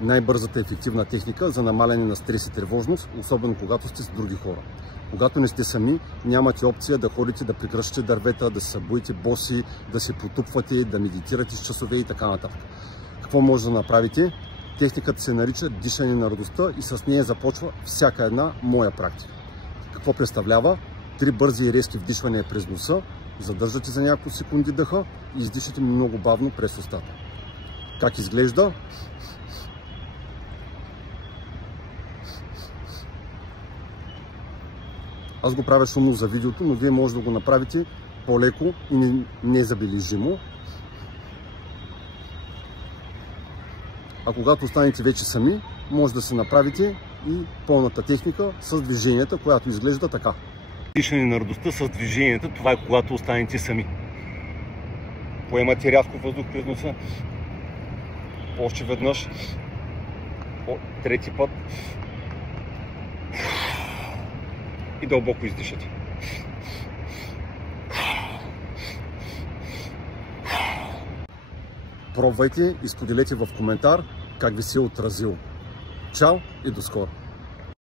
най-бързата ефективна техника за намаляне на стрес и тревожност, особено когато сте с други хора. Когато не сте сами, нямате опция да ходите да прекръщате дървета, да се събудите боси, да се потупвате, да медитирате с часове и така нататък. Какво може да направите? Техниката се нарича дишане на радостта и с нея започва всяка една моя практика. Какво представлява? 3 бързи и резки вдишвания през носа, задържате за няколко секунди дъха и издишате много бавно през устата. Как изглежда? Аз го правя шумно за видеото, но вие може да го направите по-леко и незабележимо. А когато останете вече сами, може да се направите и пълната техника с движенията, която изглежда така. Дишане на радостта с движенията, това е когато останете сами. Поемате рязко въздух през носа. Още веднъж. Трети път. И дълбоко издишате. Пробвайте и споделете в коментар как ви се е отразил. Чао и до скоро!